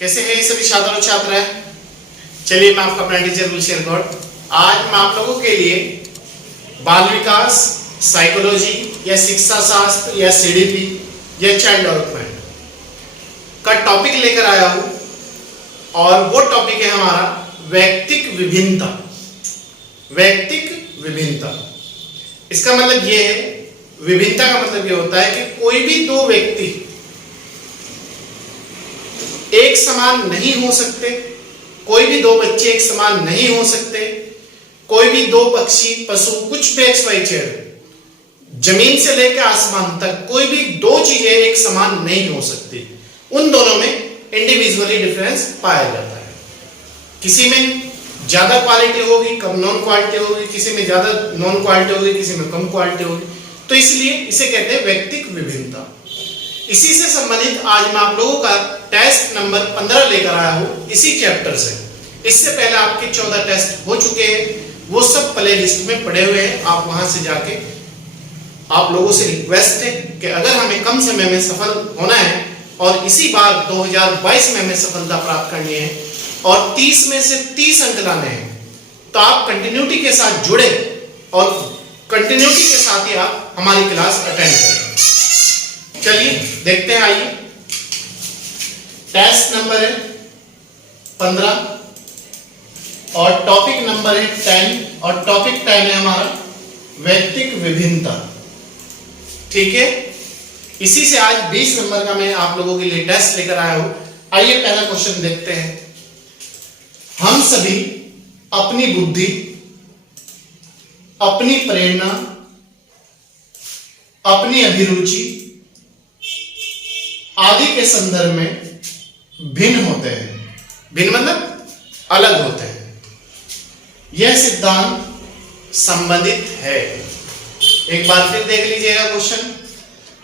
कैसे हैं सभी छात्र और छात्राएं। चलिए मैं आपका अपना टीचर गुलशेर गौड़ आज मैं आप लोगों के लिए बाल विकास, साइकोलॉजी या शिक्षा शास्त्र या सीडीपी या चाइल्ड डेवलपमेंट का टॉपिक लेकर आया हूं और वो टॉपिक है हमारा वैयक्तिक विभिन्नता। वैयक्तिक विभिन्नता इसका मतलब ये है, विभिन्नता का मतलब ये होता है कि कोई भी दो व्यक्ति एक समान नहीं हो सकते, कोई भी दो बच्चे एक समान नहीं हो सकते, कोई भी दो पक्षी पशु कुछ भी XYZ जमीन से लेकर आसमान तक कोई भी दो चीजें एक समान नहीं हो सकती। उन दोनों में इंडिविजुअली डिफरेंस पाया जाता है। किसी में ज्यादा क्वालिटी होगी, कम नॉन क्वालिटी होगी, किसी में ज्यादा नॉन क्वालिटी होगी, किसी में कम क्वालिटी होगी। तो इसलिए इसे कहते हैं वैयक्तिक विभिन्नता। इसी से संबंधित आज मैं आप लोगों का टेस्ट नंबर 15 लेकर आया हूं इसी चैप्टर से। इससे पहले आपके 14 टेस्ट हो चुके हैं, वो सब प्ले लिस्ट में पड़े हुए हैं। आप वहां से जाके, आप लोगों से रिक्वेस्ट है कि अगर हमें कम समय में सफल होना है और इसी बार 2022 में हमें सफलता प्राप्त करनी है और 30 में से 30 अंक लाने हैं, तो आप कंटिन्यूटी के साथ जुड़े और कंटिन्यूटी के साथ ही आप हमारी क्लास अटेंड करें। चलिए देखते हैं, आइए। टेस्ट नंबर है 15 और टॉपिक नंबर है 10 और टॉपिक 10 है हमारा वैयक्तिक विभिन्नता। ठीक है, इसी से आज 20 नंबर का मैं आप लोगों के लिए टेस्ट लेकर आया हूं। आइए पहला क्वेश्चन देखते हैं। हम सभी अपनी बुद्धि, अपनी प्रेरणा, अपनी अभिरुचि आदि के संदर्भ में भिन्न होते हैं। भिन्न मतलब अलग होते हैं। यह सिद्धांत संबंधित है। एक बार फिर देख लीजिएगा क्वेश्चन।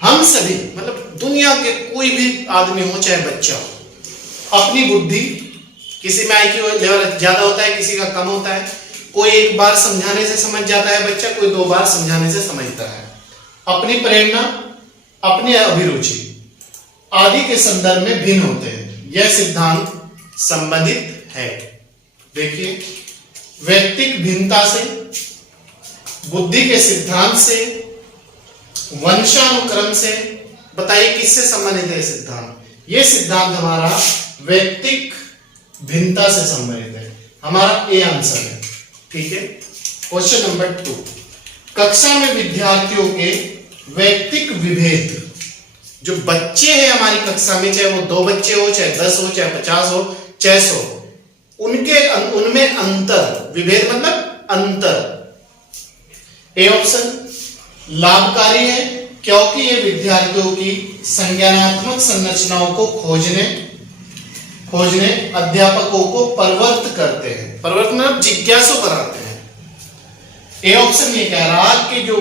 हम सभी मतलब दुनिया के कोई भी आदमी हो, चाहे बच्चा हो, अपनी बुद्धि, किसी में IQ लेवल ज्यादा होता है, किसी का कम होता है। कोई एक बार समझाने से समझ जाता है बच्चा, कोई 2 बार समझाने से समझता है। अपनी प्रेरणा, अपनी अभिरुचि आदि के संदर्भ में भिन्न होते हैं। यह सिद्धांत संबंधित है। देखिए, वैयक्तिक भिन्नता से, बुद्धि के सिद्धांत से, वंशानुक्रम से, बताइए किससे संबंधित है सिद्धांत? यह सिद्धांत हमारा वैयक्तिक भिन्नता से संबंधित है। हमारा ए आंसर है। ठीक है, क्वेश्चन नंबर 2। कक्षा में विद्यार्थियों के वैयक्तिक विभेद, जो बच्चे हैं हमारी कक्षा में, चाहे वो 2 बच्चे हो, चाहे 10 हो, चाहे 50 हो, चाहे 100, उनमें अंतर, विभेद मतलब अंतर। ए ऑप्शन लाभकारी है क्योंकि ये विद्यार्थियों की संज्ञानात्मक संरचनाओं को खोजने अध्यापकों को प्रवृत्त करते हैं। प्रवृत्त मतलब जिज्ञासु बनाते हैं। ए ऑप्शन ये कह रहा है कि जो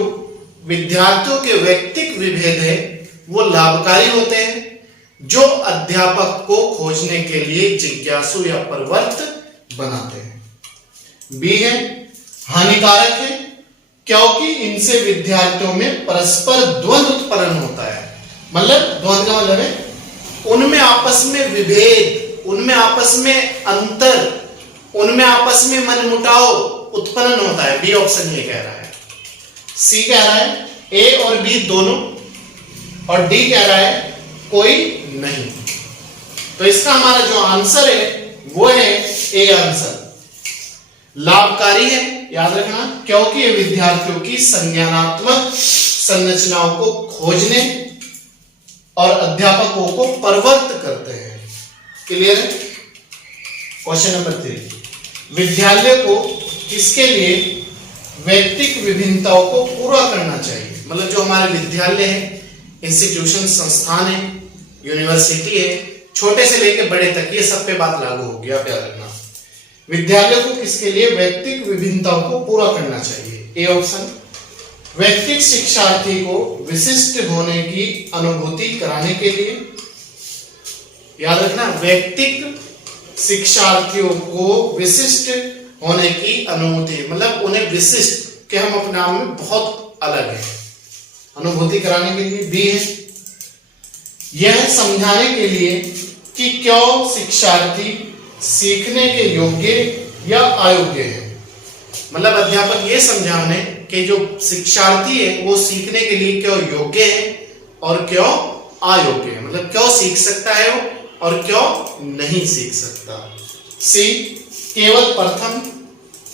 विद्यार्थियों के वैयक्तिक विभेद है वो लाभकारी होते हैं, जो अध्यापक को खोजने के लिए जिज्ञासु या प्रवृत्त बनाते हैं। बी है हानिकारक है क्योंकि इनसे विद्यार्थियों में परस्पर द्वंद्व उत्पन्न होता है। मतलब द्वंद्व का मतलब है उनमें आपस में विभेद, उनमें आपस में अंतर, उनमें आपस में मनमुटाव उत्पन्न होता है। बी ऑप्शन ये कह रहा है। सी कह रहा है ए और बी दोनों, और डी कह रहा है कोई नहीं। तो इसका हमारा जो आंसर है वो है ए आंसर। लाभकारी है, याद रखना, क्योंकि ये विद्यार्थियों की संज्ञानात्मक संरचनाओं को खोजने और अध्यापकों को प्रवृत्त करते हैं। क्लियर है? Question number 3। विद्यालय को किसके लिए वैयक्तिक विभिन्नताओं को पूरा करना चाहिए? मतलब जो हमारे विद्यालय है, इंस्टीट्यूशन, संस्थान है, यूनिवर्सिटी है, छोटे से लेकर बड़े तक, ये सब पे बात लागू होगी। आप याद रखना, विद्यालय को किसके लिए वैयक्तिक विभिन्नताओं को पूरा करना चाहिए? ए ऑप्शन वैयक्तिक शिक्षार्थी को विशिष्ट होने की अनुभूति कराने के लिए। याद रखना, वैयक्तिक शिक्षार्थियों को विशिष्ट होने की अनुभूति मतलब उन्हें विशिष्ट कि हम अपने आप में बहुत अलग है, अनुभूति कराने के लिए। बी है यह समझाने के लिए कि क्यों शिक्षार्थी सीखने के योग्य या अयोग्य है। मतलब अध्यापक ये समझाने कि जो शिक्षार्थी है वो सीखने के लिए क्यों योग्य है और क्यों अयोग्य है, मतलब क्यों सीख सकता है वो और क्यों नहीं सीख सकता। सी केवल प्रथम,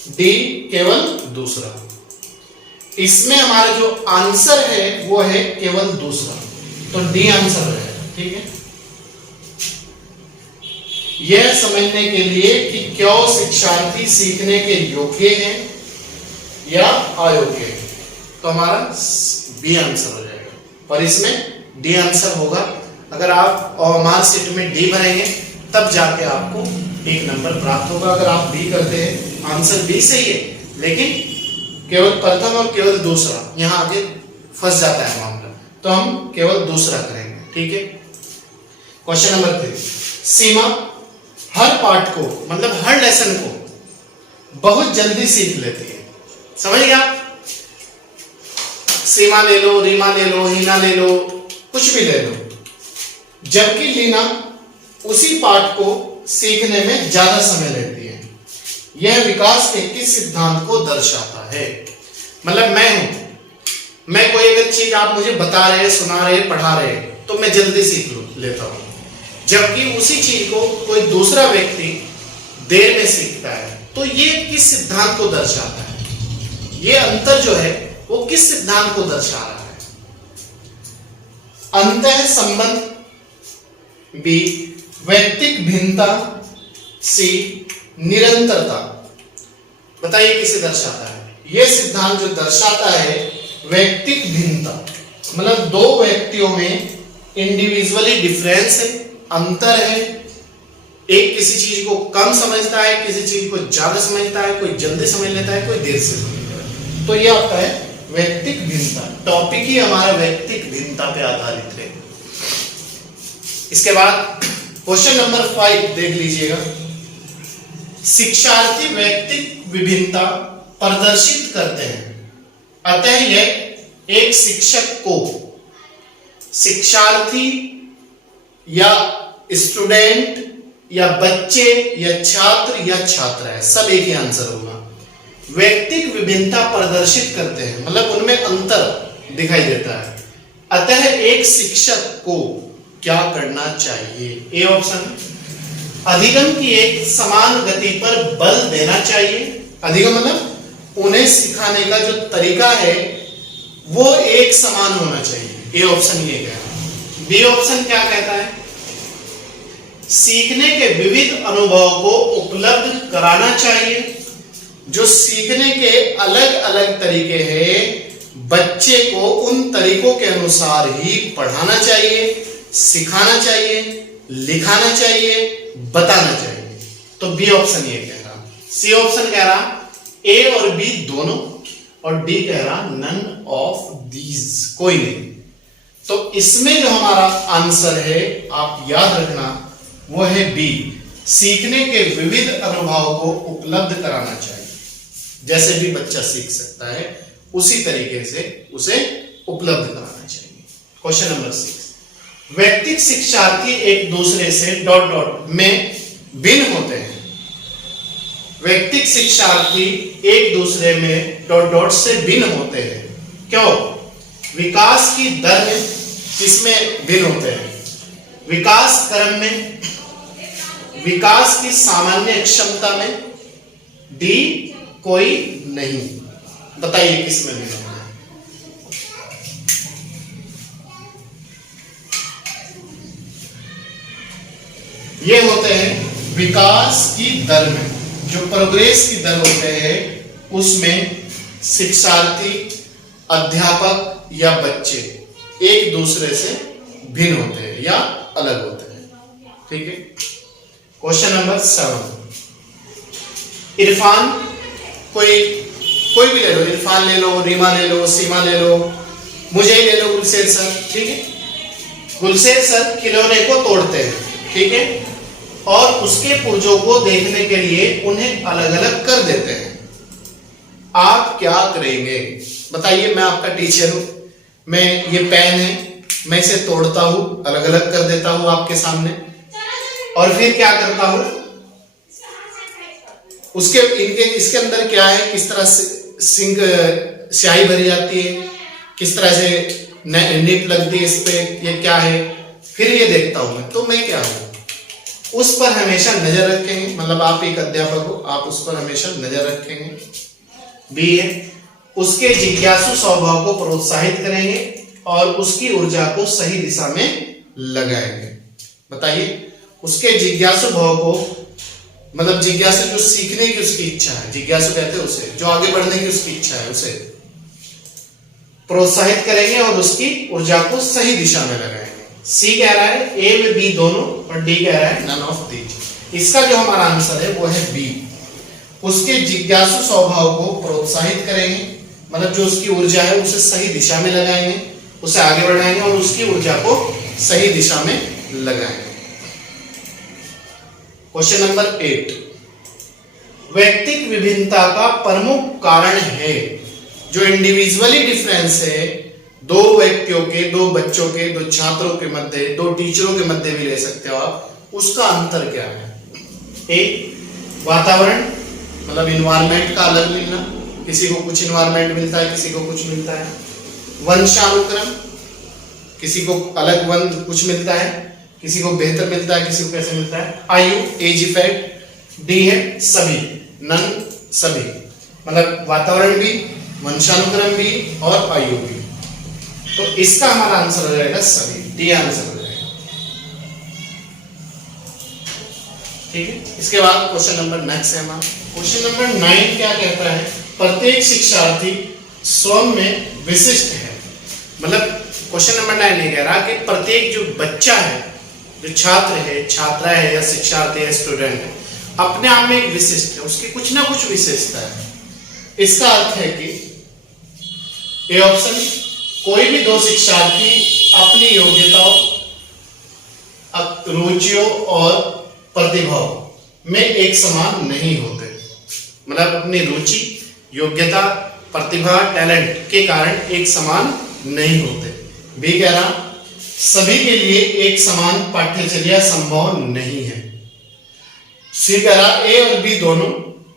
डी केवल दूसरा। इसमें हमारा जो आंसर है वो है केवल दूसरा, तो डी आंसर रहेगा। ठीक है, यह समझने के लिए कि क्यों शिक्षार्थी सीखने के योग्य है या अयोग्य है, तो हमारा बी आंसर हो जाएगा। और इसमें डी आंसर होगा। अगर आप मार्कशीट में डी भरेंगे तब जाके आपको 1 नंबर प्राप्त होगा। अगर आप बी करते हैं, आंसर बी सही है, लेकिन केवल प्रथम और केवल दूसरा यहां आगे फंस जाता है मामला, तो हम केवल दूसरा करेंगे। ठीक है, क्वेश्चन नंबर 3। सीमा हर पाठ को, मतलब हर लेसन को बहुत जल्दी सीख लेती है। समझ गया? सीमा ले लो, रीमा ले लो, हीना ले लो, कुछ भी ले लो, जबकि लीना उसी पाठ को सीखने में ज्यादा समय लेती है। यह विकास के किस सिद्धांत को दर्शाता है? मतलब मैं कोई अगर चीज आप मुझे बता रहे, सुना रहे, पढ़ा रहे, तो मैं जल्दी सीख लेता हूं, जबकि उसी चीज को कोई दूसरा व्यक्ति देर में सीखता है। तो ये किस सिद्धांत को दर्शाता है? ये अंतर जो है वो किस सिद्धांत को दर्शा रहा है? अंतः संबंध, बी व्यक्तिक भिन्नता, सी निरंतरता। बताइए किसे दर्शाता है? यह सिद्धांत जो दर्शाता है व्यक्तिक भिन्नता, मतलब दो व्यक्तियों में इंडिविजुअली डिफरेंस है, अंतर है। एक किसी चीज को कम समझता है, किसी चीज को ज्यादा समझता है, कोई जल्दी समझ लेता है, कोई देर से समझता है। तो यह आपका है व्यक्तिक भिन्नता। टॉपिक ही हमारा व्यक्तिक भिन्नता पे आधारित है। इसके बाद क्वेश्चन नंबर 5 देख लीजिएगा। शिक्षार्थी व्यक्तिक विभिन्नता प्रदर्शित करते हैं, अतः यह एक शिक्षक को शिक्षार्थी या स्टूडेंट या बच्चे या छात्र या छात्रा है, सब एक ही आंसर होगा। व्यक्तिक विभिन्नता प्रदर्शित करते हैं, मतलब उनमें अंतर दिखाई देता है। अतः एक शिक्षक को क्या करना चाहिए? ए ऑप्शन, अधिगम की एक समान गति पर बल देना चाहिए। अधिगम मतलब उन्हें सिखाने का जो तरीका है वो एक समान होना चाहिए। ए ऑप्शन ये कह रहा है। बी ऑप्शन क्या कहता है? सीखने के विविध अनुभव को उपलब्ध कराना चाहिए। जो सीखने के अलग अलग तरीके हैं, बच्चे को उन तरीकों के अनुसार ही पढ़ाना चाहिए, सिखाना चाहिए, लिखाना चाहिए, बताना चाहिए। तो बी ऑप्शन ये कह रहा। सी ऑप्शन कह रहा ए और बी दोनों, और डी कह रहा नन ऑफ दीज, कोई नहीं। तो इसमें जो हमारा आंसर है आप याद रखना वो है बी, सीखने के विविध अनुभव को उपलब्ध कराना चाहिए। जैसे भी बच्चा सीख सकता है उसी तरीके से उसे उपलब्ध कराना चाहिए। Question number 6। व्यक्तिक शिक्षार्थी एक दूसरे से डॉट डॉट में भिन्न होते हैं। व्यक्तिक शिक्षार्थी एक दूसरे में डॉट डॉट से भिन्न होते हैं। क्यों? विकास की दर में किसमें भिन्न होते हैं? विकास क्रम में, विकास की सामान्य क्षमता में, डी कोई नहीं। बताइए किसमें भिन्न होना है? ये होते हैं विकास की दर में, जो प्रोग्रेस की दर होते हैं उसमें शिक्षार्थी, अध्यापक या बच्चे एक दूसरे से भिन्न होते हैं या अलग होते हैं। ठीक है, क्वेश्चन नंबर 7। इरफान, कोई भी ले लो, इरफान ले लो, रीमा ले लो, सीमा ले लो, मुझे ही ले लो, गुलशेर सर। ठीक है, गुलशेर सर खिलौने को तोड़ते हैं, ठीक है, और उसके पुर्जों को देखने के लिए उन्हें अलग अलग कर देते हैं। आप क्या करेंगे? बताइए, मैं आपका टीचर हूं, मैं ये पेन है, मैं इसे तोड़ता हूं, अलग अलग कर देता हूं आपके सामने, और फिर क्या करता हूं, इसके अंदर क्या है, किस तरह से स्याही भरी जाती है, किस तरह से निप लगती है इस पे, ये क्या है, फिर ये देखता हूं मैं। तो मैं क्या हूं, उस पर हमेशा नजर रखेंगे। मतलब आप एक अध्यापक हो, आप उस पर हमेशा नजर रखेंगे। बी है, उसके जिज्ञासु स्वभाव को प्रोत्साहित करेंगे और उसकी ऊर्जा को सही दिशा में लगाएंगे। बताइए, उसके जिज्ञासु भाव को, मतलब जिज्ञासु जो सीखने की उसकी इच्छा है, जिज्ञासु कहते हैं उसे, जो आगे बढ़ने की उसकी इच्छा है, उसे प्रोत्साहित करेंगे और उसकी ऊर्जा को सही दिशा में लगाएंगे। सी कह रहा है ए में बी दोनों, और डी कह रहा है नन ऑफ दीज। इसका जो हमारा आंसर है वो है बी। उसके जिज्ञासु स्वभाव को प्रोत्साहित करेंगे, मतलब जो उसकी ऊर्जा है उसे सही दिशा में लगाएंगे, उसे आगे बढ़ाएंगे और उसकी ऊर्जा को सही दिशा में लगाएंगे। क्वेश्चन नंबर 8, व्यक्तिक विभिन्नता का प्रमुख कारण है, जो इंडिविजुअली डिफरेंस है दो व्यक्तियों के, दो बच्चों के, दो छात्रों के मध्य, दो टीचरों के मध्य भी ले सकते हो आप, उसका अंतर क्या है। ए, वातावरण, मतलब इन्वायरमेंट का अलग मिलना, किसी को कुछ इन्वायरमेंट मिलता है, किसी को कुछ मिलता है। वंशानुक्रम, किसी को अलग वंश कुछ मिलता है, किसी को बेहतर मिलता है, किसी को कैसे मिलता है। आयु, एज इफेक्ट। डी है सभी, नन सभी, मतलब वातावरण भी, वंशानुक्रम भी और आयु भी। तो इसका हमारा आंसर हो जाएगा सभी, डी आंसर हो जाएगा। ठीक है, इसके बाद क्वेश्चन नंबर नेक्स्ट है हमारा। क्वेश्चन नंबर 9 क्या कहता है, प्रत्येक शिक्षार्थी स्वयं में विशिष्ट है। मतलब क्वेश्चन नंबर 9 ये कह रहा कि प्रत्येक जो बच्चा है, जो छात्र है, छात्रा है या शिक्षार्थी है, स्टूडेंट है, अपने आप में एक विशिष्ट है, उसकी कुछ ना कुछ विशेषता है। इसका अर्थ है कि ए ऑप्शन, कोई भी दो शिक्षार्थी अपनी योग्यताओं, रुचियों और प्रतिभाओं में एक समान नहीं होते। मतलब अपनी रुचि, योग्यता, प्रतिभा, टैलेंट के कारण एक समान नहीं होते। बी कह रहा सभी के लिए एक समान पाठ्यचर्या संभव नहीं है। सी कह रहा ए और बी दोनों।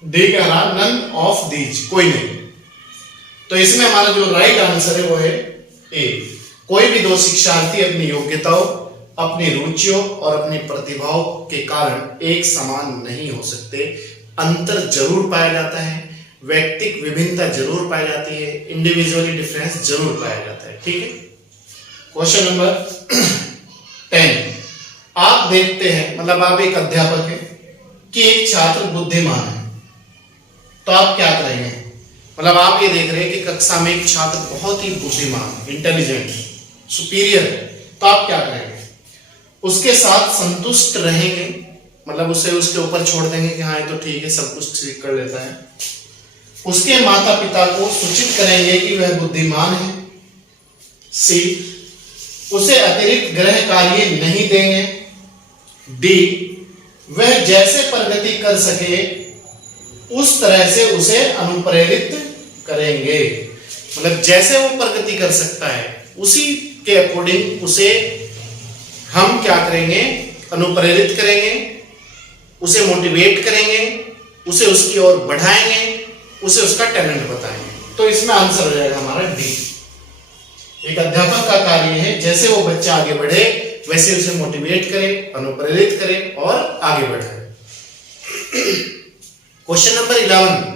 डी कह रहा नन ऑफ दीज, कोई नहीं। तो इसमें हमारा जो राइट आंसर है वो है ए, कोई भी दो शिक्षार्थी अपनी योग्यताओं, अपनी रुचियों और अपनी प्रतिभाओं के कारण एक समान नहीं हो सकते। अंतर जरूर पाया जाता है, व्यक्तिक विभिन्नता जरूर पाई जाती है, इंडिविजुअली डिफरेंस जरूर पाया जाता है। ठीक है, क्वेश्चन नंबर 10, आप देखते हैं, मतलब आप एक अध्यापक है कि एक छात्र बुद्धिमान है, तो आप क्या करेंगे। मतलब आप ये देख रहे हैं कि कक्षा में एक छात्र बहुत ही बुद्धिमान, इंटेलिजेंट, सुपीरियर है, तो आप क्या करेंगे। उसके साथ संतुष्ट रहेंगे, मतलब उसे उसके ऊपर छोड़ देंगे कि हाँ ये तो ठीक है, सब कुछ ठीक कर लेता है। उसके माता पिता को सूचित करेंगे कि वह बुद्धिमान है। सी, उसे अतिरिक्त गृह कार्य नहीं देंगे। डी, वह जैसे प्रगति कर सके उस तरह से उसे अनुप्रेरित करेंगे। मतलब जैसे वो प्रगति कर सकता है उसी के अकॉर्डिंग उसे हम क्या करेंगे, अनुप्रेरित करेंगे, उसे मोटिवेट करेंगे, उसे उसकी ओर बढ़ाएंगे, उसे उसका टैलेंट बताएंगे। तो इसमें आंसर हो जाएगा हमारा डी। एक अध्यापक का कार्य है जैसे वो बच्चा आगे बढ़े वैसे उसे मोटिवेट करे, अनुप्रेरित करे और आगे बढ़ाए। क्वेश्चन नंबर 11,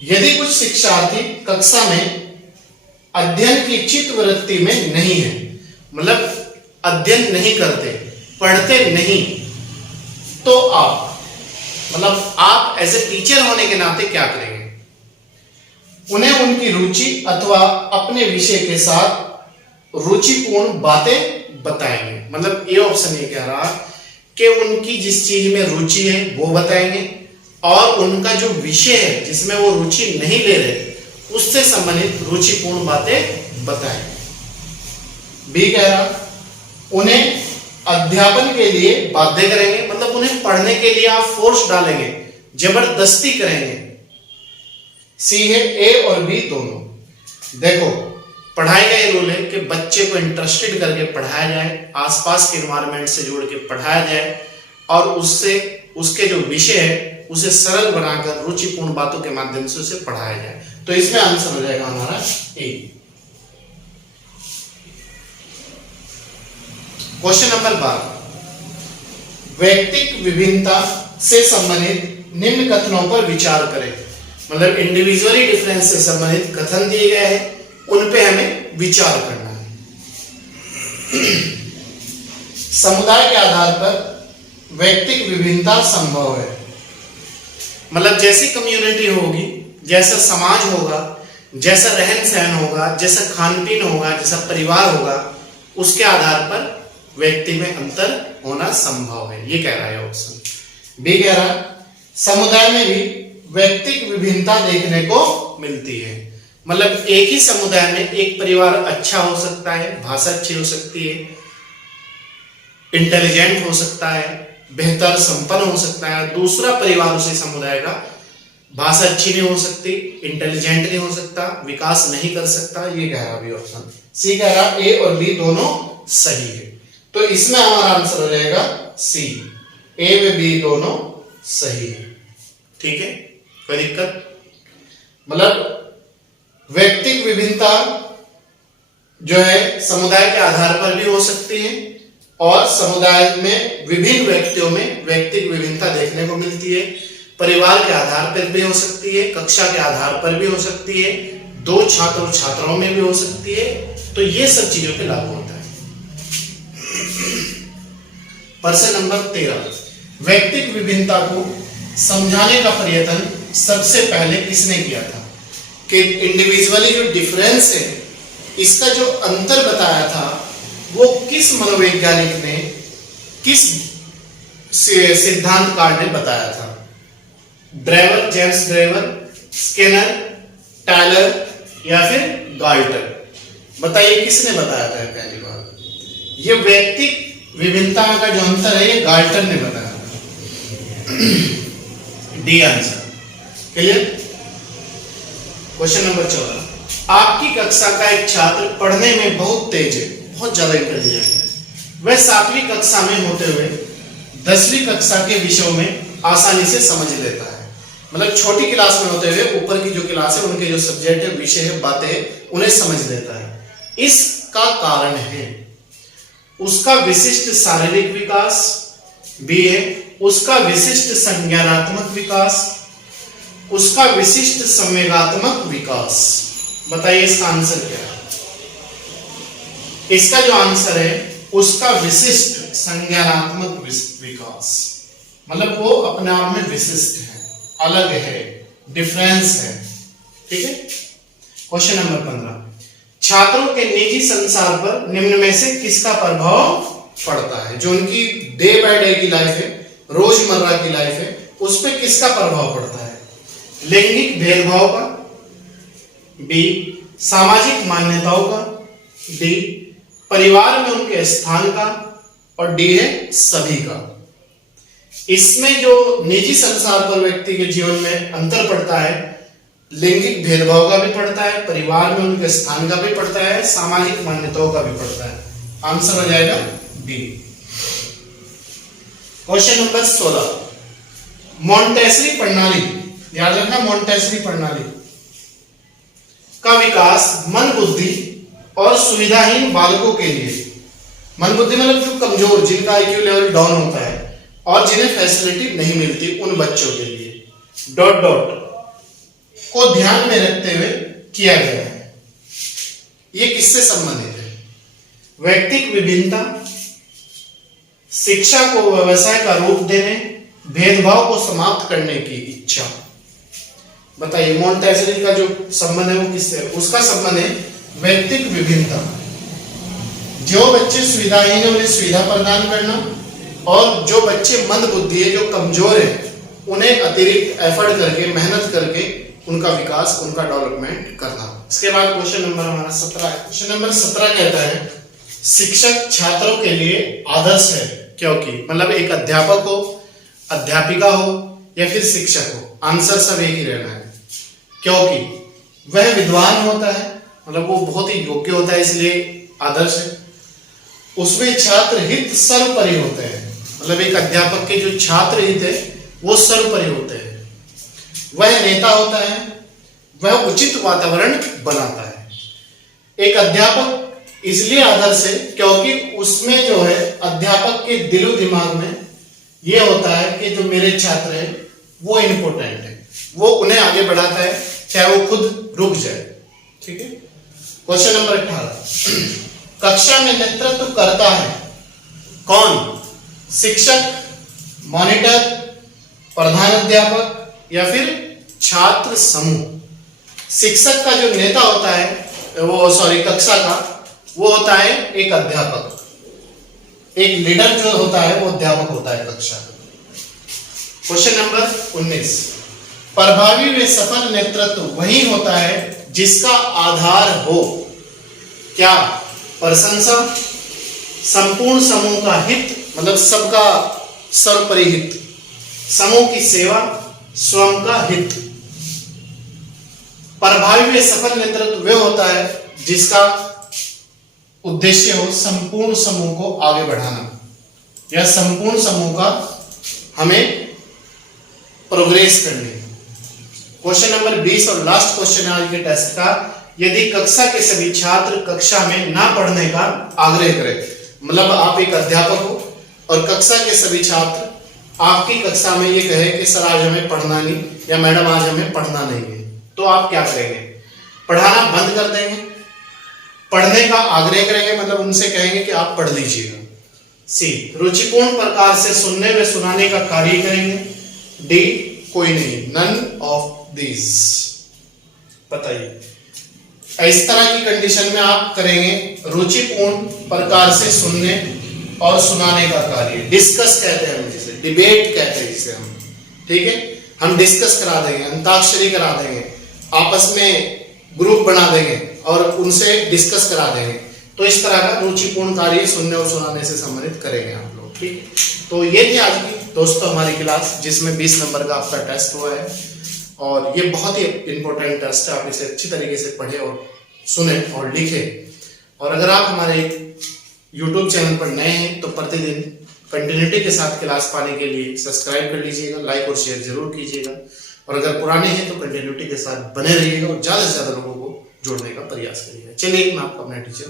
यदि कुछ शिक्षार्थी कक्षा में अध्ययन की चित्तवृत्ति में नहीं है, मतलब अध्ययन नहीं करते, पढ़ते नहीं, तो आप, मतलब आप एज ए टीचर होने के नाते क्या करेंगे। उन्हें उनकी रुचि अथवा अपने विषय के साथ रुचिपूर्ण बातें बताएंगे। मतलब ये ऑप्शन ये कह रहा कि उनकी जिस चीज में रुचि है वो बताएंगे और उनका जो विषय है जिसमें वो रुचि नहीं ले रहे उससे संबंधित रुचिपूर्ण बातें बताएंगे। बी कह रहा उन्हें अध्यापन के लिए बाध्य करेंगे, मतलब उन्हें पढ़ने के लिए आप फोर्स डालेंगे, जबरदस्ती करेंगे। सी है ए और बी दोनों। देखो पढ़ाई का ये रूल है कि बच्चे को इंटरेस्टेड करके पढ़ाया जाए, आसपास के एनवायरनमेंट से जोड़ के पढ़ाया जाए, और उससे उसके जो विषय है उसे सरल बनाकर रुचिपूर्ण बातों के माध्यम से उसे पढ़ाया जाए। तो इसमें आंसर हो जाएगा हमारा ए। क्वेश्चन नंबर 12, व्यक्तिक विभिन्नता से संबंधित निम्न कथनों पर विचार करें। मतलब इंडिविजुअली डिफरेंस से संबंधित कथन दिए गए हैं, उन पे हमें विचार करना है। समुदाय के आधार पर व्यक्तिक विभिन्नता संभव है। मतलब जैसी कम्युनिटी होगी, जैसा समाज होगा, जैसा रहन सहन होगा, जैसा खान पीन होगा, जैसा परिवार होगा, उसके आधार पर व्यक्ति में अंतर होना संभव है। ये कह रहा है ऑप्शन बी। कह रहा समुदाय में भी व्यक्तिक विभिन्नता देखने को मिलती है। मतलब एक ही समुदाय में एक परिवार अच्छा हो सकता है, भाषा अच्छी हो सकती है, इंटेलिजेंट हो सकता है, बेहतर संपन्न हो सकता है। दूसरा परिवार उसी समुदाय का भाषा अच्छी नहीं हो सकती, इंटेलिजेंट नहीं हो सकता, विकास नहीं कर सकता। ये कह रहा अभी ऑप्शन सी। कह रहा ए और बी दोनों सही है। तो इसमें हमारा आंसर हो जाएगा सी, ए व बी दोनों सही है। ठीक है, कोई दिक्कत? मतलब व्यक्तिक विभिन्नता जो है समुदाय के आधार पर भी हो सकती है और समुदाय में विभिन्न व्यक्तियों में व्यक्तिक विभिन्नता देखने को मिलती है। परिवार के आधार पर भी हो सकती है, कक्षा के आधार पर भी हो सकती है, दो छात्रों छात्राओं में भी हो सकती है। तो ये सब चीजों पे लागू होता है। प्रश्न नंबर 13, व्यक्तिक विभिन्नता को समझाने का प्रयत्न सबसे पहले किसने किया था? कि इंडिविजुअली जो डिफरेंस है, इसका जो अंतर बताया था, वो किस मनोवैज्ञानिक ने, किस सिद्धांतकार ने बताया था? Drever, James Drever, Skinner, Tyler या फिर गाल्टर? बताइए किसने बताया था पहली बार? ये व्यक्तिक विभिन्नता का जो अंतर है ये गाल्टर ने बताया था। D answer. Clear? Question number 14, आपकी कक्षा का एक छात्र पढ़ने में बहुत तेज है, बहुत ज्यादा इंटेलिजेंट है। वह 7वीं कक्षा में होते हुए 10वीं कक्षा के विषयों में आसानी से समझ लेता है। मतलब छोटी क्लास में होते हुए ऊपर की जो क्लास है, उनके जो सब्जेक्ट है, विषय है, बातें हैं, उन्हें समझ लेता है। इसका कारण है उसका विशिष्ट शारीरिक विकास, बी है उसका विशिष्ट संज्ञानात्मक विकास, उसका विशिष्ट संवेगात्मक विकास। बताइए इसका आंसर क्या है? इसका जो आंसर है उसका विशिष्ट संज्ञानात्मक विकास। मतलब वो अपने आप में विशिष्ट है, अलग है, डिफरेंस है। ठीक है। क्वेश्चन नंबर 15, छात्रों के निजी संसार पर निम्न में से किसका प्रभाव पड़ता है? जो उनकी डे बाय डे की लाइफ है, रोजमर्रा की लाइफ है, उस पर किसका प्रभाव पड़ता है? लैंगिक भेदभाव का, बी सामाजिक मान्यताओं का, डी परिवार में उनके स्थान का, और डी है सभी का। इसमें जो निजी संसार पर व्यक्ति के जीवन में अंतर पड़ता है, लैंगिक भेदभाव का भी पड़ता है, परिवार में उनके स्थान का भी पड़ता है, सामाजिक मान्यताओं का भी पड़ता है। आंसर हो जाएगा डी। क्वेश्चन नंबर 16, मॉन्टेसरी प्रणाली, याद रखना मोंटेसरी प्रणाली का विकास मन बुद्धि और सुविधाहीन बालकों के लिए, मन बुद्धि मतलब जो कमजोर, जिनका आईक्यू लेवल डाउन होता है और जिन्हें फैसिलिटी नहीं मिलती, उन बच्चों के लिए डॉट डॉट को ध्यान में रखते हुए किया गया है। ये किससे संबंधित है? व्यक्तिक विभिन्नता, शिक्षा को व्यवसाय का रूप देने, भेदभाव को समाप्त करने की इच्छा। बताइए मोंटेसरी का जो संबंध है वो किससे? उसका संबंध है व्यक्तिक विभिन्नता। जो बच्चे सुविधाहीन है उन्हें सुविधा प्रदान करना, और जो बच्चे मंद बुद्धि है, जो कमजोर है, उन्हें अतिरिक्त एफर्ट करके, मेहनत करके उनका विकास, उनका डेवलपमेंट करना। इसके बाद क्वेश्चन नंबर हमारा 17 है। क्वेश्चन नंबर 17 कहता है शिक्षक छात्रों के लिए आदर्श है क्योंकि, मतलब एक अध्यापक हो, अध्यापिका हो या फिर शिक्षक हो, आंसर सब एक ही रहना है। क्योंकि वह विद्वान होता है, मतलब वो बहुत ही योग्य होता है, इसलिए आदर्श है। उसमें छात्र हित सर्वोपरि होते हैं, मतलब एक अध्यापक के जो छात्र हित है वो सर्वोपरि होते हैं। वह नेता होता है, वह उचित वातावरण बनाता है। एक अध्यापक इसलिए आदर्श है क्योंकि उसमें जो है अध्यापक के दिलो दिमाग में ये होता है कि जो मेरे छात्र हैं वो इम्पोर्टेंट है, वो उन्हें आगे बढ़ाता है चाहे वो खुद रुक जाए। ठीक है। क्वेश्चन नंबर 18, कक्षा में नेतृत्व करता है कौन? शिक्षक, मॉनिटर, प्रधान अध्यापक या फिर छात्र समूह। शिक्षक का जो नेता होता है कक्षा का, वो होता है एक अध्यापक। एक लीडर जो होता है वो अध्यापक होता है कक्षा का। क्वेश्चन नंबर 19, प्रभावी व सफल नेतृत्व वही होता है जिसका आधार हो क्या? प्रशंसा, संपूर्ण समूह का हित, मतलब सबका सर्वोपरि हित, समूह की सेवा, स्वयं का हित। प्रभावी व सफल नेतृत्व वह होता है जिसका उद्देश्य हो संपूर्ण समूह को आगे बढ़ाना या संपूर्ण समूह का हमें प्रोग्रेस करनी। क्वेश्चन नंबर 20 और लास्ट क्वेश्चन है आज के टेस्ट का, यदि कक्षा के सभी छात्र कक्षा में ना पढ़ने का आग्रह करें, मतलब आप एक अध्यापक हो और कक्षा के सभी छात्र आपकी कक्षा में ये कहे कि सर आज हमें पढ़ना नहीं या मैडम आज हमें पढ़ना नहीं है, तो आप क्या करेंगे? पढ़ाना बंद कर देंगे, पढ़ने का आग्रह करेंगे, मतलब उनसे कहेंगे कि आप पढ़ लीजिएगा। सी, रुचिपूर्ण प्रकार से सुनने व सुनाने का कार्य करेंगे। डी, कोई नहीं, नन ऑफ दिस। बताइए, इस तरह की कंडीशन में आप करेंगे रुचिपूर्ण प्रकार से सुनने और सुनाने का कार्य। डिस्कस कहते हैं हम जिसे, डिबेट कहते हैं जिसे हम। ठीक है, हम डिस्कस करा देंगे, अंताक्षरी करा देंगे, आपस में ग्रुप बना देंगे और उनसे डिस्कस करा देंगे। तो इस तरह का रुचिपूर्ण कार्य सुनने और सुनाने से संबंधित करेंगे आप लोग। ठीक है, तो ये थी आज की दोस्तों हमारी क्लास, जिसमें 20 नंबर का आपका टेस्ट हुआ है और ये बहुत ही इंपॉर्टेंट टेस्ट है। आप इसे अच्छी तरीके से पढ़े और सुने और लिखे। और अगर आप हमारे YouTube चैनल पर नए हैं तो प्रतिदिन कंटिन्यूटी के साथ क्लास पाने के लिए सब्सक्राइब कर लीजिएगा, लाइक और शेयर जरूर कीजिएगा। और अगर पुराने हैं तो कंटिन्यूटी के साथ बने रहिएगा और ज्यादा से ज्यादा लोगों को जोड़ने का प्रयास करिएगा। चलिए, मैं आपका अपना टीचर